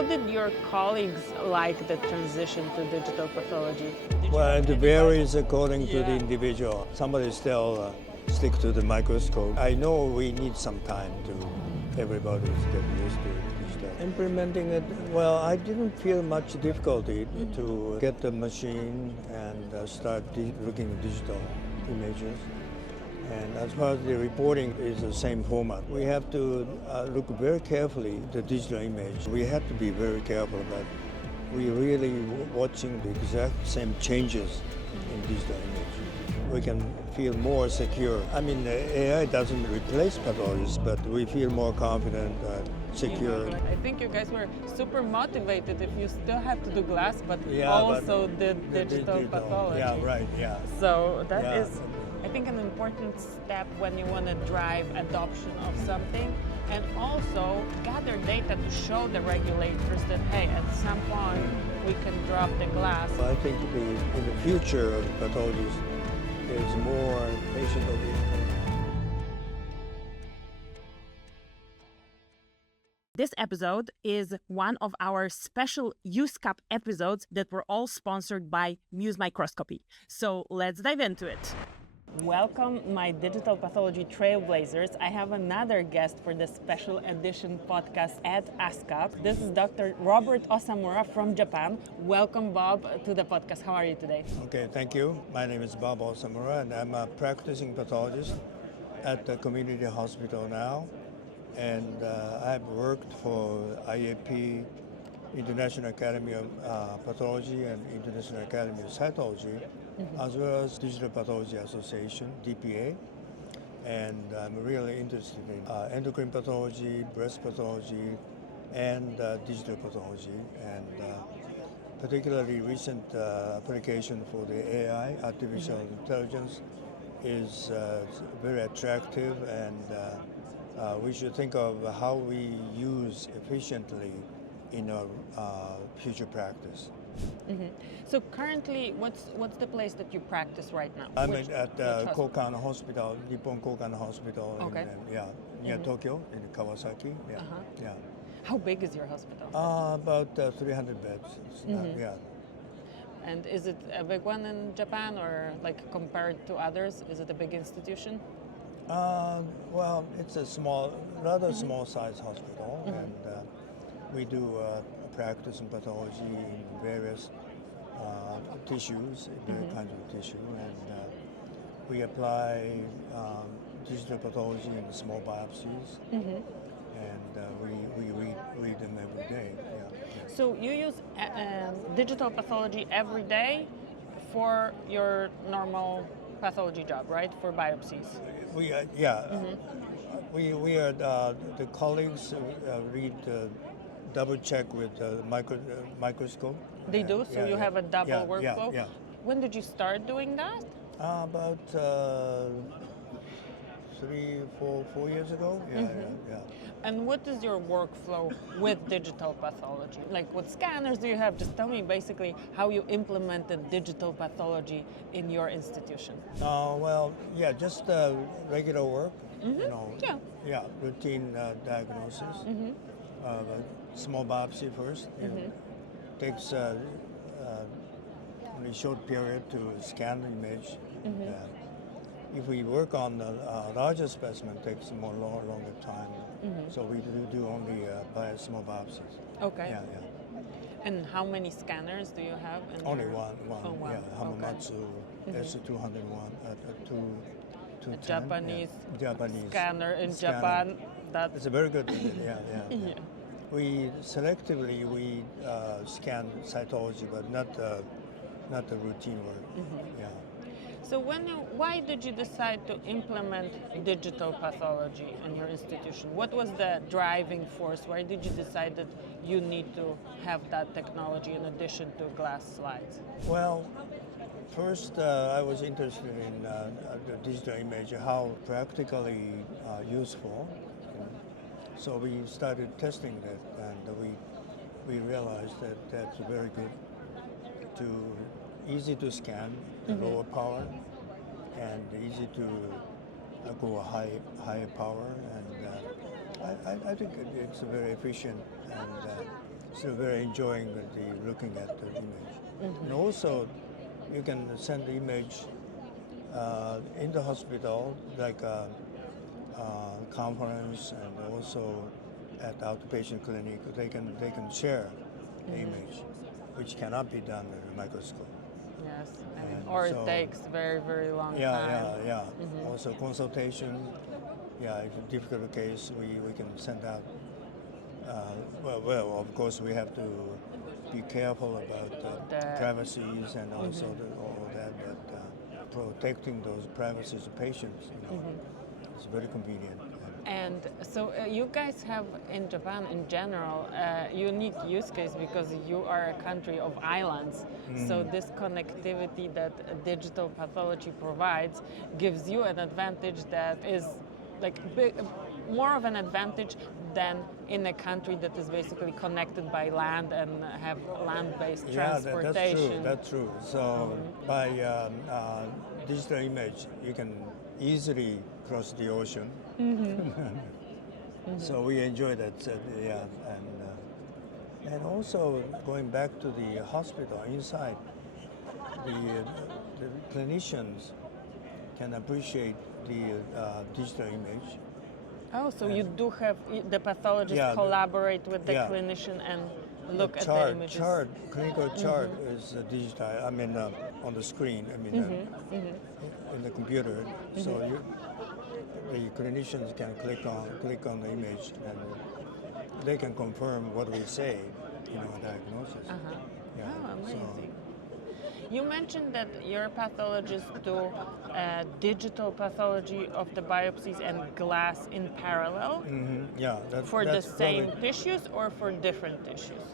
How did your colleagues like the transition to digital pathology? Well, it varies according to the Yeah. individual. Somebody still stick to the microscope. I know we need some time to everybody's get used to digital. Implementing it, well, I didn't feel much difficulty to get the machine and start looking at digital images. And as far as the reporting is the same format, we have to look very carefully at the digital image. We have to be very careful about we really watching the exact same changes in digital image. We can feel more secure. I mean, the AI doesn't replace pathologists, but we feel more confident, secure. I think you guys were super motivated if you still have to do glass, but Yeah, also but did digital pathology. Yeah, right, yeah. So that Yeah. is, I think, an important step when you want to drive adoption of something, and also gather data to show the regulators that, hey, at some point we can drop the glass. I think in the future of pathologists is more patient-oriented. This episode is one of our special MUSE Cup episodes that were all sponsored by MUSE Microscopy. So let's dive into it. Welcome, my digital pathology trailblazers. I have another guest for the special edition podcast at ASCAP. This is Dr. Robert Osamura from Japan. Welcome, Bob, to the podcast. How are you today? Okay, thank you. My name is Bob Osamura, and I'm a practicing pathologist at the community hospital now. And I've worked for IAP, International Academy of Pathology, and International Academy of Cytology, as well as Digital Pathology Association, DPA. And I'm really interested in endocrine pathology, breast pathology, and digital pathology. And particularly recent application for the AI, artificial intelligence, is very attractive, and we should think of how we use efficiently in our future practice. So currently, what's the place that you practice right now? I'm Which at hospital? Kokan Hospital, Nippon Kokan Hospital, Okay. near Tokyo, in Kawasaki. Yeah, yeah. How big is your hospital? About 300 beds. It's yeah. And is it a big one in Japan, or like compared to others, is it a big institution? Well, it's a rather small size hospital, and we do practice in pathology in various tissues, different kinds of tissue, and we apply digital pathology in small biopsies, and we read them every day. Yeah. So you use digital pathology every day for your normal pathology job, right? For biopsies. We we are the colleagues read double check with microscope. They do. So you have a double workflow. Yeah. When did you start doing that? About 4 years ago. Yeah. And what is your workflow with digital pathology? Like, what scanners do you have? Just tell me basically how you implemented digital pathology in your institution. Well, yeah, just regular work. You know, Yeah. routine diagnosis. Small biopsy first. Takes only short period to scan the image. And, if we work on the larger specimen, it takes longer time. So we do only small biopsies. Okay. Yeah. And how many scanners do you have? In Only your... one. Oh, one. Yeah, Hamamatsu S201 A Japanese Japanese scanner in scanner. Japan. That It's a very good. Yeah. We selectively scan cytology, but not the routine work. Yeah. So why did you decide to implement digital pathology in your institution? What was the driving force? Why did you decide that you need to have that technology in addition to glass slides? Well, first I was interested in the digital image, how practically useful. So we started testing that, and we realized that that's very good easy to scan, lower power, and easy to go higher power, and I think it's very efficient, and still very enjoying looking at the image. And also, you can send the image in the hospital, like a conference, and also at outpatient clinic. They can share the image, which cannot be done with a microscope. Yes, And or it so- takes very, very long Yeah, time. yeah, yeah. Also consultation. Yeah, if a difficult case, we can send out. Well, of course, we have to be careful about The- privacies and also all that, but protecting those privacies of patients, is very convenient. And so you guys have in Japan in general a unique use case because you are a country of islands. So this connectivity that digital pathology provides gives you an advantage that is like more of an advantage than in a country that is basically connected by land and have land-based transportation. That's true. So by digital image, you can easily cross the ocean. So we enjoy that. And also going back to the hospital inside, the clinicians can appreciate the digital image. Oh, so you do have the pathologists collaborate with the clinician and look at the images. Clinical chart is digital. I mean, on the screen. I mean, in the computer. So the clinicians can click on the image and they can confirm what we say, diagnosis. Yeah. Oh, amazing. You mentioned that your pathologists do digital pathology of the biopsies and glass in parallel Yeah. for the that's same probably- tissues or for different tissues?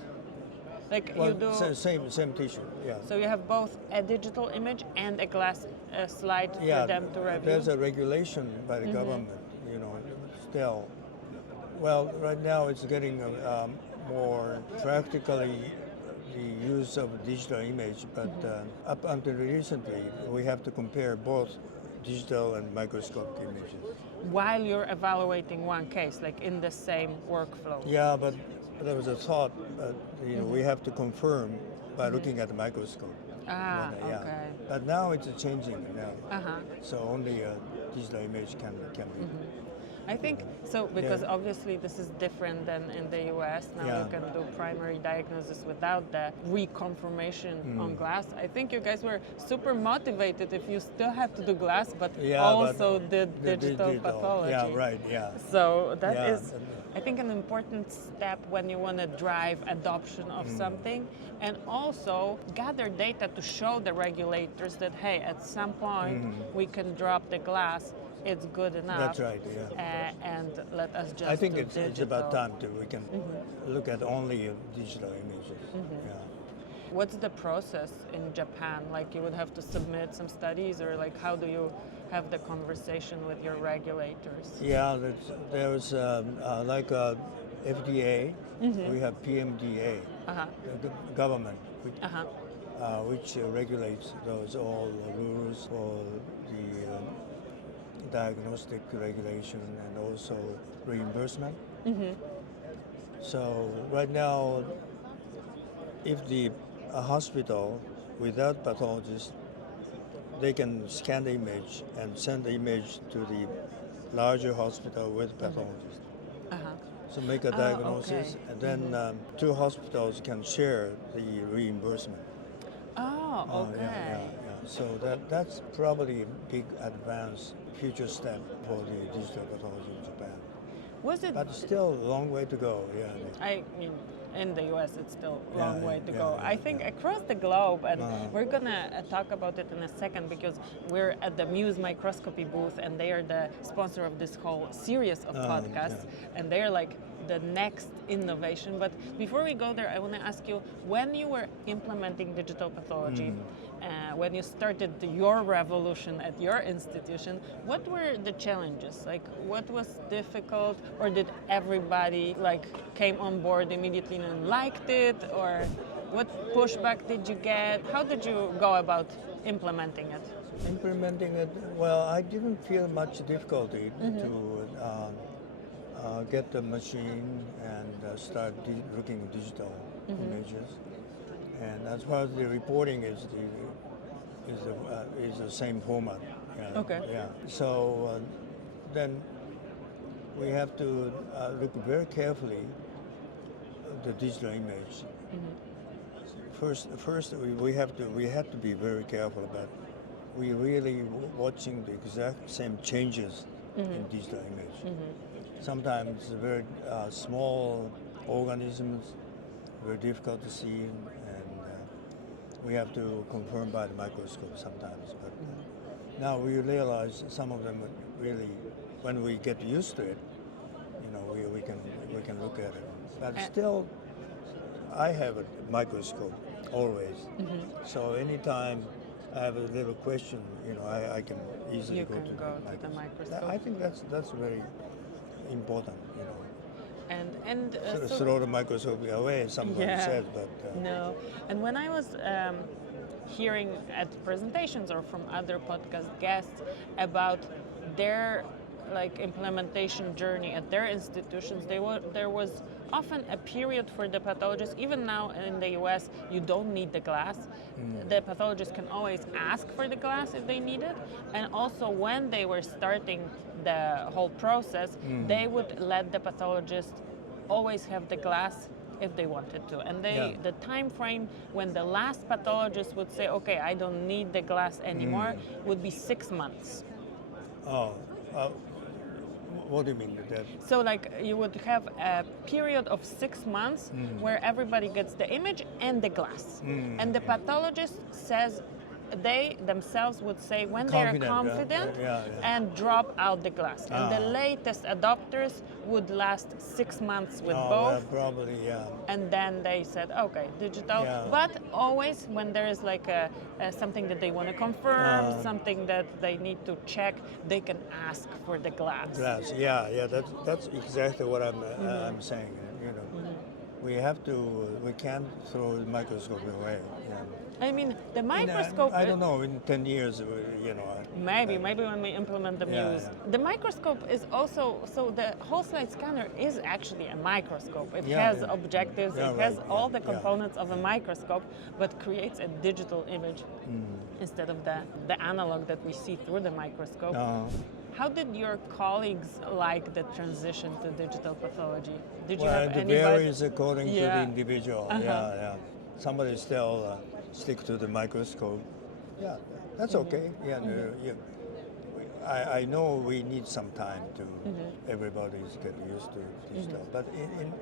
Like Well, you do. same tissue. Yeah. So you have both a digital image and a glass slide for them to review. There's a regulation by the government, still. Well, right now it's getting more practically the use of digital image, but up until recently, we have to compare both digital and microscopic images. While you're evaluating one case, like in the same workflow. Yeah, but there was a thought, we have to confirm by looking at the microscope. Ah, Yeah. okay. But now it's changing now. Uh-huh. So only a digital image can be. I think so because obviously this is different than in the US. Now you can do primary diagnosis without the reconfirmation on glass. I think you guys were super motivated if you still had to do glass, but also did digital pathology. Yeah, right. Yeah. So that Yeah. is, I think, an important step when you want to drive adoption of something, and also gather data to show the regulators that hey, at some point we can drop the glass. It's good enough. That's right. Yeah. And let us just. I think do it's about digital. time we can look at only digital images. Yeah. What's the process in Japan? Like you would have to submit some studies, or like how do you have the conversation with your regulators? Yeah, there's like FDA. We have PMDA, the government, which regulates those all the rules for the diagnostic regulation and also reimbursement. So right now, if a hospital without pathologist, they can scan the image and send the image to the larger hospital with pathologist. So make a diagnosis, and then two hospitals can share the reimbursement. Oh, okay. Yeah. So that's probably a big advance, future step for the digital pathology in Japan. Was it? But still a long way to go. Yeah. I mean, in the US, it's still a long way to yeah, go. yeah, I think across the globe, and we're gonna talk about it in a second because we're at the MUSE Microscopy booth, and they are the sponsor of this whole series of podcasts, and they're like the next innovation. But before we go there, I want to ask you, when you were implementing digital pathology, when you started your revolution at your institution, what were the challenges? Like, what was difficult, or did everybody came on board immediately and liked it, or what pushback did you get? How did you go about implementing it? Implementing it, well, I didn't feel much difficulty to get the machine and start looking at digital images. And as far as the reporting is the same format. Yeah, Okay. yeah. So then we have to look very carefully at the digital image. First we have to be very careful about we really watching the exact same changes in digital image. Sometimes very small organisms, very difficult to see, and we have to confirm by the microscope sometimes. But now we realize some of them really, when we get used to it, we can look at it. But still, I have a microscope always. So anytime I have a little question, I can easily You go can to go the to the microscope. microscope. I think that's very important. And Throw the microscope away, somebody Yeah. said, but no. And when I was hearing at presentations or from other podcast guests about their implementation journey at their institutions, there was often a period for the pathologists. Even now in the US, you don't need the glass. The pathologist can always ask for the glass if they need it. And also, when they were starting the whole process, they would let the pathologist always have the glass if they wanted to. And the time frame when the last pathologist would say, okay, I don't need the glass anymore, would be 6 months. oh, what do you mean with that? So you would have a period of 6 months where everybody gets the image and the glass. And the pathologist says they themselves would say when they are confident and drop out the glass. And the latest adopters would last 6 months with both. Probably, yeah. And then they said, okay, digital. Yeah. But always when there is something that they want to confirm, something that they need to check, they can ask for the glass. Glass, yeah. That's exactly what I'm saying. We can't throw the microscope away. Yeah. I mean, the microscope. I don't know. In 10 years, Maybe when we implement the MUSE. Yeah. The microscope is also, so the whole slide scanner is actually a microscope. It has objectives, it has all the components of a microscope, but creates a digital image instead of the analog that we see through the microscope. How did your colleagues like the transition to digital pathology? Did you have it anybody? varies according to the individual. Yeah. Somebody still stick to the microscope. Yeah, that's okay. Yeah, I know we need some time to everybody's get used to digital, but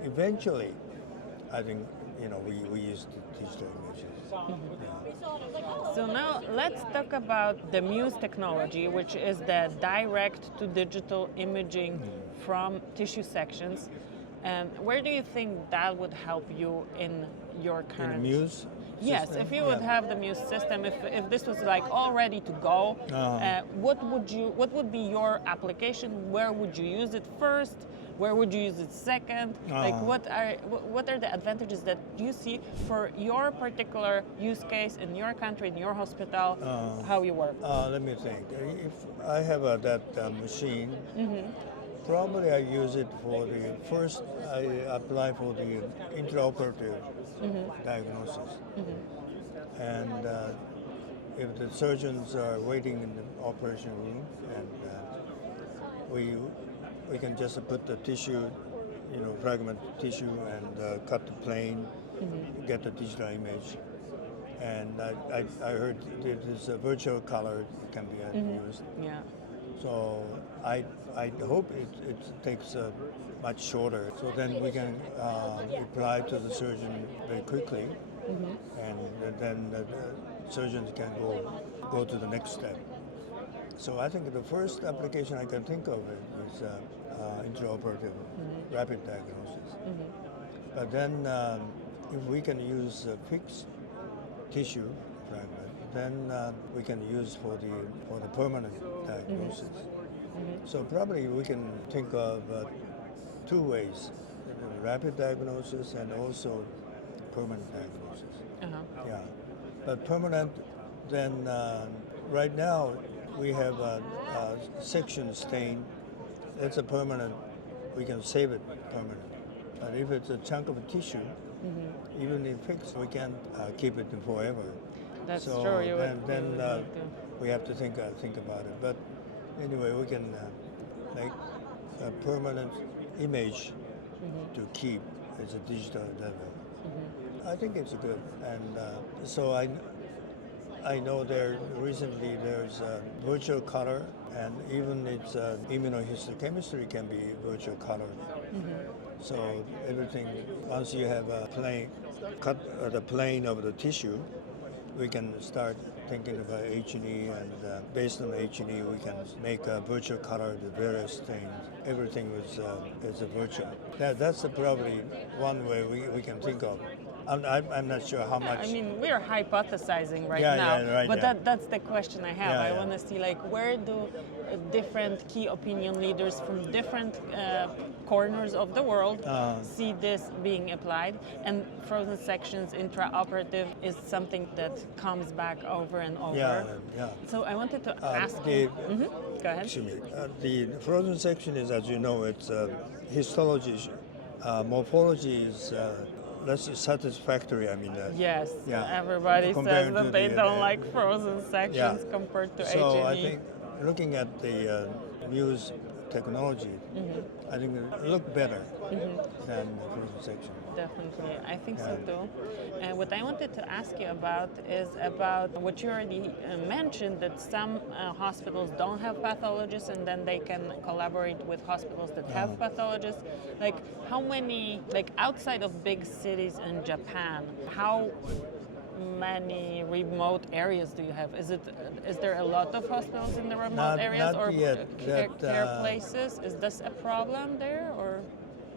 eventually, I think we use the digital images. So now let's talk about the MUSE technology, which is the direct to digital imaging from tissue sections. And where do you think that would help you in your current? In MUSE? Yes, system? if you would have the MUSE system, if this was all ready to go, what would be your application? Where would you use it first? Where would you use it second? What are the advantages that you see for your particular use case in your country, in your hospital, how you work? Let me think. If I have that machine, probably I use it for the first. I apply for the intraoperative diagnosis, and if the surgeons are waiting in the operation room, and we can just put the tissue, fragment tissue, and cut the plane, get the digital image. And I heard this virtual color can be used. Yeah. So I hope it takes much shorter. So then we can reply to the surgeon very quickly, and then the surgeons can go to the next step. So I think the first application I can think of is intraoperative rapid diagnosis. But then if we can use fixed tissue fragment, then we can use for the permanent diagnosis. So probably we can think of two ways: rapid diagnosis and also permanent diagnosis. Yeah, but permanent. Then right now we have a section stain. It's a permanent we can save it permanently. But if it's a chunk of tissue, even if fixed, we can't keep it forever. That's So true. You then would need to. we have to think about it. But anyway, we can make a permanent image to keep as a digital level. I think it's good, and so I know recently there's virtual color, and even its immunohistochemistry can be virtual color. So everything, once you have cut the plane of the tissue, we can start thinking about H&E, and based on H&E, we can make a virtual color, the various things. Everything is a virtual. That's probably one way we can think of. I'm not sure how much. I mean, we are hypothesizing right Yeah, now, yeah, right, but yeah. that's the question I have. Yeah, I yeah. want to see like where do different key opinion leaders from different corners of the world see this being applied, and frozen sections intraoperative is something that comes back over and over. Yeah. So I wanted to ask the- you. Go ahead. Excuse me. The frozen section is, as you know, it's histology. Morphology is less satisfactory. I mean, Yes, yeah. everybody says Compared to that they the, don't like frozen sections yeah. compared to So I H&E. think looking at the MUSE technology, I think it looked better than the frozen section. Definitely, I think so too. And what I wanted to ask you about is about what you already mentioned, that some hospitals don't have pathologists, and then they can collaborate with hospitals that have pathologists. Like how many, like outside of big cities in Japan, how many remote areas do you have? Is there a lot of hospitals in the remote areas Not or yet. care places? Is this a problem there,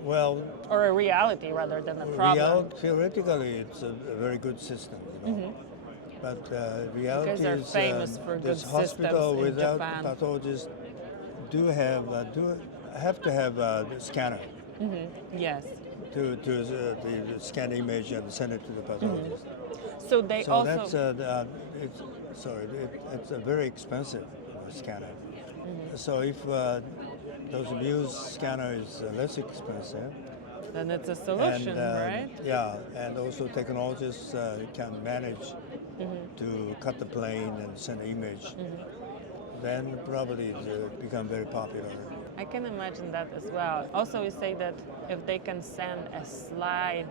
Well, or a reality rather than a problem? theoretically, it's a very good system, But reality Because they're is famous for good this hospital systems in without Japan. pathologists do have to have the scanner Yes. to the scan image and send it to the pathologist. So they So also. that's it's a very expensive scanner. So if those MUSE scanner is less expensive, Then it's a solution, right? Yeah, and also technologists can manage to cut the plane and send an image. Then probably it become very popular. I can imagine that as well. Also, we say that if they can send a slide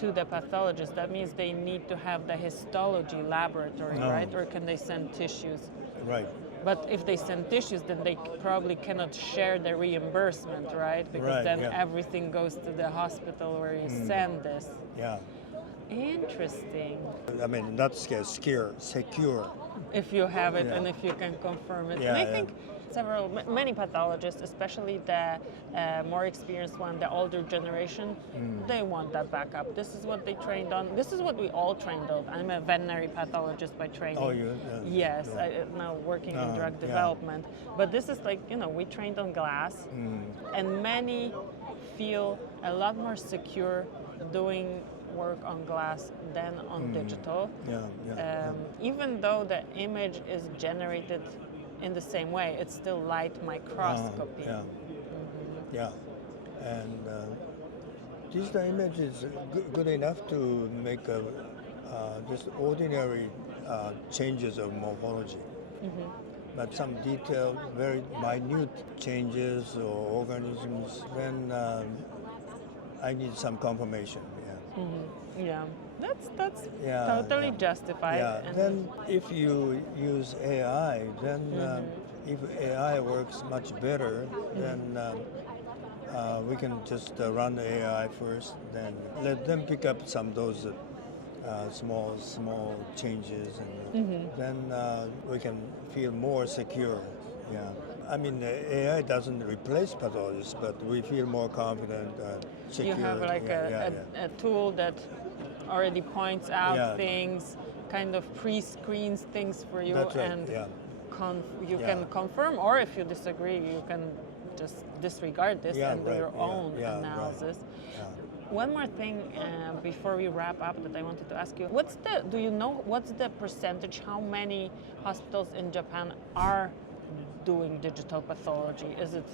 to the pathologist, that means they need to have the histology laboratory, right? Or can they send tissues? Right. But if they send tissues, then they probably cannot share the reimbursement, right? Because Right, then yeah. everything goes to the hospital where you send this. Yeah. Interesting. I mean, not secure. If you have it Yeah. and if you can confirm it. Yeah, And I yeah. think many pathologists, especially the more experienced one, the older generation, they want that backup. This is what they trained on. This is what we all trained on. I'm a veterinary pathologist by training. Oh, you? Yes, Yeah. now working in drug yeah. development. But this is like, we trained on glass, and many feel a lot more secure doing work on glass than on digital. Yeah. Even though the image is generated in the same way, it's still light microscopy. Yeah. And digital image is good enough to make just ordinary changes of morphology. But some detailed, very minute changes or organisms, then I need some confirmation. Yeah, that's Yeah, totally yeah. justified. Yeah. And Then if you use AI, then if AI works much better, then we can just run the AI first, then let them pick up some of those small changes, and then we can feel more secure. Yeah. I mean, AI doesn't replace pathologists, but we feel more confident, secure. you have like a tool that already points out things, kind of pre-screens things for you, That's right. and Yeah. you can confirm, or if you disagree, you can just disregard this and do your own analysis. Right. Yeah. One more thing before we wrap up that I wanted to ask you. What's the percentage, how many hospitals in Japan are doing digital pathology? Is it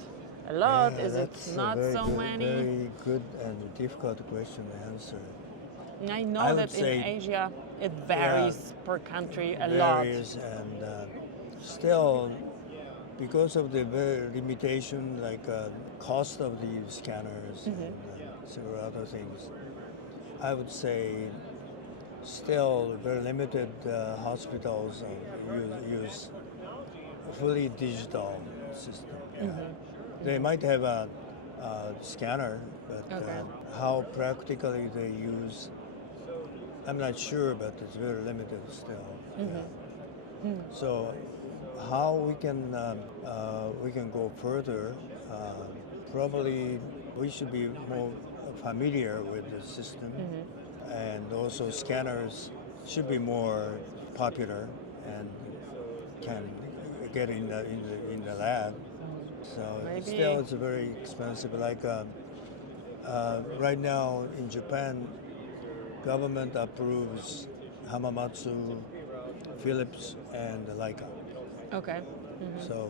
a lot? Yeah, Is it that's not a so many? very good and difficult question to answer. I I know would that in say, Asia it yeah, varies per country a lot. varies, and still, because of the very limitation, like cost of the scanners and several other things, I would say still very limited hospitals use fully digital system. Yeah. They might have a scanner, but Okay. how practically they use, I'm not sure, but it's very limited still. Yeah. So how we can go further? Probably we should be more familiar with the system, and also scanners should be more popular and can get in the lab. So still, Maybe. it's very expensive. Right now in Japan, government approves Hamamatsu, Philips, and Leica. Okay. So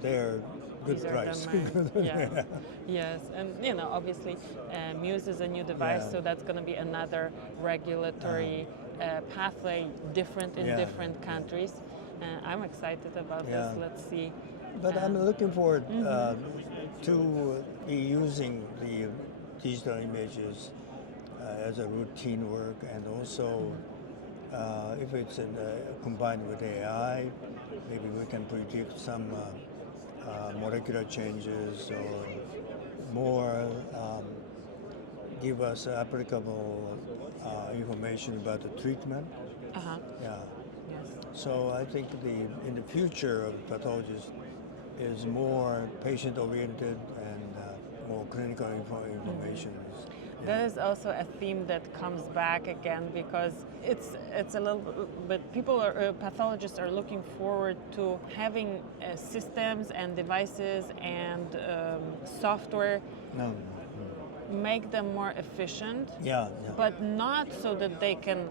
they're good These are the price. main. Yeah. Yes, and obviously, MUSE is a new device, Yeah. so that's going to be another regulatory pathway, different in Yeah. different countries. I'm excited about this. Yeah. Let's see. But I'm looking forward to be using the digital images as a routine work, and also if it's combined with AI, maybe we can predict some molecular changes or more give us applicable information about the treatment. Uh-huh. Yeah. Yes. So I think in the future of pathologists is more patient-oriented and more clinical information. That is also a theme that comes back again because it's a little bit pathologists are looking forward to having systems and devices and software No. make them more efficient, Yeah. but not so that they can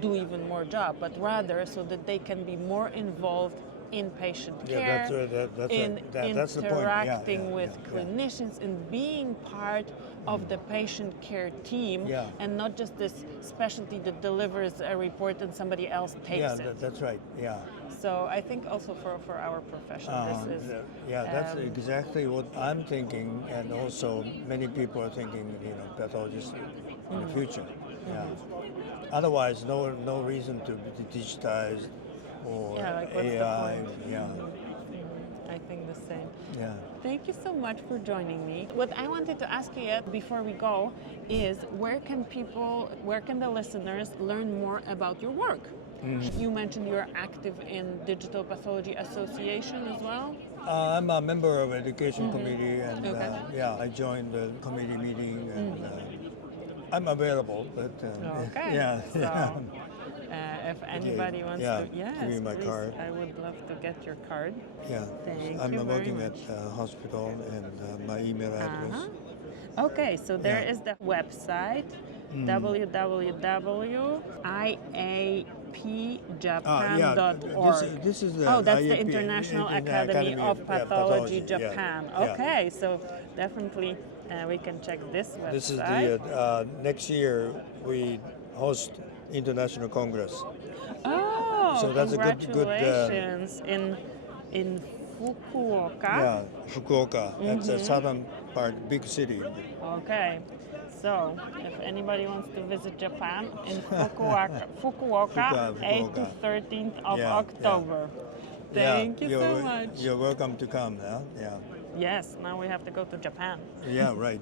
do even more job, but rather so that they can be more involved in patient Yeah, care, that's in that's the point. Yeah, interacting with yeah. clinicians, and being part of the patient care team, Yeah. and not just this specialty that delivers a report and somebody else takes Yeah, it. that's right. Yeah. So I think also for our profession, this is That's exactly what I'm thinking, and also many people are thinking, pathologists in the future. Yeah. Otherwise, no reason to be digitized or what's the AI. point? Yeah. I think the same. Yeah. Thank you so much for joining me. What I wanted to ask you yet before we go is where can the listeners learn more about your work? You mentioned you're active in Digital Pathology Association as well. I'm a member of education committee, and Okay. I joined the committee meeting, and I'm available. But Okay. yeah, So if anybody wants yeah, to, yes, give me my please, card. I would love to get your card. Yeah, Thank I'm you very working much. at hospital, and my email address. Okay, so there Yeah. is the website www.iapjapan.org. This is the Oh, that's the IAP, International in the Academy of Pathology, Yeah, Japan. yeah. Okay, so definitely we can check this website. This is the next year we host International Congress. Oh, So that's a good. congratulations in Fukuoka. Yeah, Fukuoka. That's a southern part, big city. Okay, so if anybody wants to visit Japan in Fukuoka, 8th to 13th of Yeah, October. Thank you so much. You're welcome to come. Yeah. Yes, now we have to go to Japan. Yeah. Right.